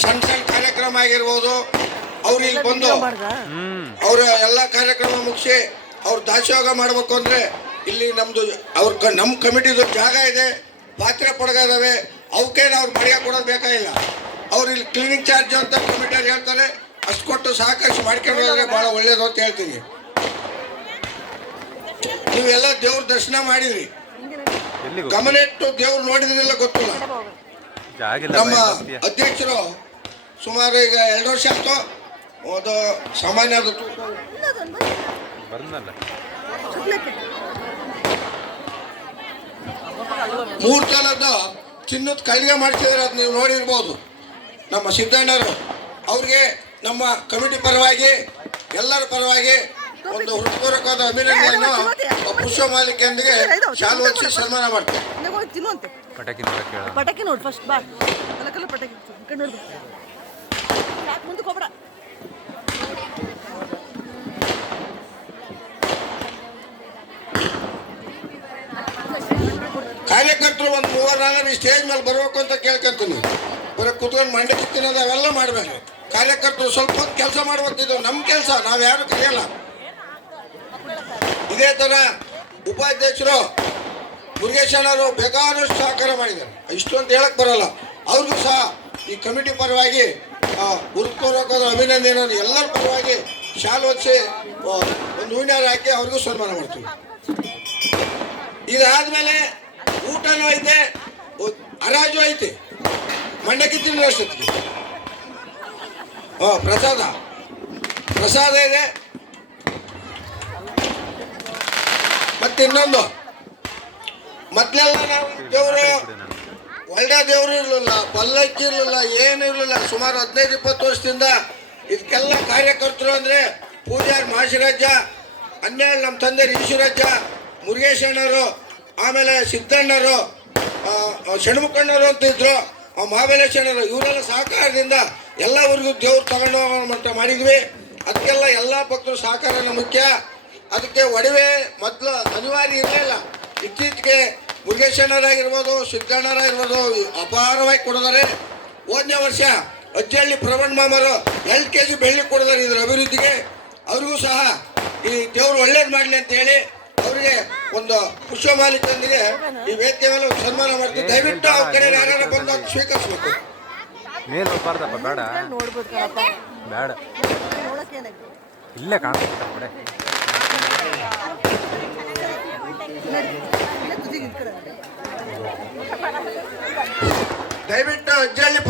ಸಣ್ಣ ಸಣ್ಣ ಕಾರ್ಯಕ್ರಮ ಆಗಿರ್ಬೋದು. ಅವ್ರು ಇಲ್ಲಿ ಬಂದು ಅವರ ಎಲ್ಲ ಕಾರ್ಯಕ್ರಮ ಮುಗಿಸಿ ಅವ್ರು ದಾಸೋಹ ಮಾಡಬೇಕು ಅಂದ್ರೆ ಇಲ್ಲಿ ನಮ್ದು ನಮ್ಮ ಕಮಿಟಿದು ಜಾಗ ಇದೆ, ಪಾತ್ರೆ ಪಡಗ ಇದಾವೆ, ಅವಕ್ಕೇನು ಅವ್ರು ಮಡಿಗೆ ಕೊಡೋದು ಬೇಕಾಗಿಲ್ಲ. ಅವ್ರು ಇಲ್ಲಿ ಕ್ಲೀನಿಂಗ್ ಚಾರ್ಜ್ ಅಂತ ಕಮಿಟಿಯವ್ರು ಹೇಳ್ತಾರೆ, ಅಷ್ಟು ಕೊಟ್ಟು ಸಾಕಷ್ಟು ಮಾಡ್ಕೊಂಡು ಹೋದ್ರೆ ಭಾಳ ಒಳ್ಳೇದು ಅಂತ ಹೇಳ್ತೀನಿ. ನೀವೆಲ್ಲ ದೇವ್ರ ದರ್ಶನ ಮಾಡಿದ್ರಿ, ಗಮನ ಇಟ್ಟು ದೇವ್ರು ನೋಡಿದ್ರಿಲ್ಲ ಗೊತ್ತಿಲ್ಲ. ನಮ್ಮ ಅಧ್ಯಕ್ಷರು ಸುಮಾರು ಈಗ 2 ವರ್ಷ ಆಯ್ತು, ಅದು ಸಾಮಾನ್ಯ ಅದು 3 ಕಾಲದ ಚಿನ್ನದ ಕೈಗೆ ಮಾಡ್ತಿದ್ರೆ ಅದು ನೀವು ನೋಡಿರ್ಬೋದು. ನಮ್ಮ ಸಿದ್ದಣ್ಣರು ಅವ್ರಿಗೆ ನಮ್ಮ ಕಮಿಟಿ ಪರವಾಗಿ ಎಲ್ಲರ ಪರವಾಗಿ ಒಂದು ಹೃತ್ಪೂರ್ವಕವಾದ ಅಭಿನಂದನೆಯನ್ನು ಪುಷ್ಪ ಮಾಲಿಕೆಯೊಂದಿಗೆ ಶಾಲು ಹೊಚ್ಚಿ ಸನ್ಮಾನ ಮಾಡ್ತಾರೆ. ಪಟಾಕಿ ನೋಡಿ ಫಸ್ಟ್ ಬಾ ಕಲಕಲ ಪಟಾಕಿ ನೋಡ್ಬೇಕು ಮುಂದಕ್ಕೆ ಹೋಗ್ಬೇಡ. ಕಾರ್ಯಕರ್ತರು ಒಂದು 3-4 ಸ್ಟೇಜ್ ಮೇಲೆ ಬರ್ಬೇಕು ಅಂತ ಕೇಳ್ಕೊಂತೀನಿ. ಬರೀ ಕುತ್ಕೊಂಡು ಮಂಡಿ ತಿನ್ನೋದು ಅವೆಲ್ಲ ಮಾಡಬೇಕು. ಕಾರ್ಯಕರ್ತರು ಸ್ವಲ್ಪ ಹೊತ್ತು ಕೆಲಸ ಮಾಡ್ಬೇಕಿದ್ದು ನಮ್ಮ ಕೆಲಸ, ನಾವು ಯಾರು ಕರೆಯಲ್ಲ. ಇದೇ ಥರ ಉಪಾಧ್ಯಕ್ಷರು ಮುರುಗೇಶನವರು ಬೇಕಾದಷ್ಟು ಸಹಕಾರ ಮಾಡಿದ್ದಾರೆ, ಇಷ್ಟು ಅಂತ ಹೇಳಕ್ ಬರಲ್ಲ. ಅವ್ರಿಗೂ ಸಹ ಈ ಕಮಿಟಿ ಪರವಾಗಿ ಹೃತ್ಪೂರ್ವಕವಾದ ಅಭಿನಂದನೆ ಎಲ್ಲರ ಪರವಾಗಿ ಶಾಲು ಹೊಚ್ಚಿ ಒಂದು ಹೂವಿನಾರ ಹಾಕಿ ಅವ್ರಿಗೂ ಸನ್ಮಾನ ಮಾಡ್ತೀವಿ. ಇದಾದ್ಮೇಲೆ ಊಟನೂ ಐತೆ, ಹರಾಜು ಐತೆ, ಮಂಡಕ್ಕಿ ತಿನ್ನೋ ಅಷ್ಟೊತ್ತಿಗೆ ಪ್ರಸಾದ ಇದೆ. ಮತ್ತೆ ಇನ್ನೊಂದು, ಮೊದಲೆಲ್ಲ ನಾವು ದೇವರು ಒಳ್ಳೆ ದೇವರು ಇರಲಿಲ್ಲ, ಪಲ್ಲಕ್ಕಿ ಇರಲಿಲ್ಲ, ಏನು ಇರಲಿಲ್ಲ. ಸುಮಾರು 15-20 ವರ್ಷದಿಂದ ಇದಕ್ಕೆಲ್ಲ ಕಾರ್ಯಕರ್ತರು ಅಂದರೆ ಪೂಜಾರಿ ಮಹಾಶಿರಾಜ, ಹನ್ನೆರಡು ನಮ್ಮ ತಂದೆ ಈಶ್ವರಜ್ಜ, ಮುರುಗೇಶಣ್ಣವರು, ಆಮೇಲೆ ಸಿದ್ದಣ್ಣರು, ಷಣ್ಮುಖಣ್ಣರು ಅಂತ ಇದ್ರು, ಮಹಾಬಲೇಶ್ವರರು, ಇವರೆಲ್ಲ ಸಹಕಾರದಿಂದ ಎಲ್ಲ ಊರಿಗೂ ದೇವ್ರು ತಗೊಂಡು ಮಟ್ಟ ಮಾಡಿದ್ವಿ. ಅದಕ್ಕೆಲ್ಲ ಎಲ್ಲ ಭಕ್ತರು ಸಹಕಾರನ ಮುಖ್ಯ. ಅದಕ್ಕೆ ಒಡವೆ ಮೊದಲು ಅನಿವಾರ್ಯ ಇರಲಿಲ್ಲ. ಇತ್ತೀಚೆಗೆ ಮುರುಗೇಶಣ್ಣರಾಗಿರ್ಬೋದು, ಸಿದ್ದಣ್ಣರಾಗಿರ್ಬೋದು ಅಪಾರವಾಗಿ ಕೊಡಿದ್ದಾರೆ. ಹೋದನೇ ವರ್ಷ ಅಜ್ಜಹಳ್ಳಿ ಪ್ರವಣ್ ಮಾಮರು 2 kg ಬೆಳ್ಳಿ ಕೊಡಿದ್ದಾರೆ ಇದರ ಅಭಿವೃದ್ಧಿಗೆ. ಅವ್ರಿಗೂ ಸಹ ಈ ದೇವ್ರು ಒಳ್ಳೇದು ಮಾಡಲಿ ಅಂತ ಹೇಳಿ ಅವರಿಗೆ ಒಂದು ಪುಷ್ಪ ಮಾಲಿಕೆಯೊಂದಿಗೆ ಈ ವೇದಿಕೆ ಮೇಲೆ ಸನ್ಮಾನ ಮಾಡ್ತೀವಿ. ದಯವಿಟ್ಟು ಅವ್ರ ಕಡೆ ಯಾರು ಬಂದು ಅದು ಸ್ವೀಕರಿಸಬೇಕು. ಇಲ್ಲ ದಯವಿಟ್ಟು ಅಜ್ಜಹಳ್ಳಿ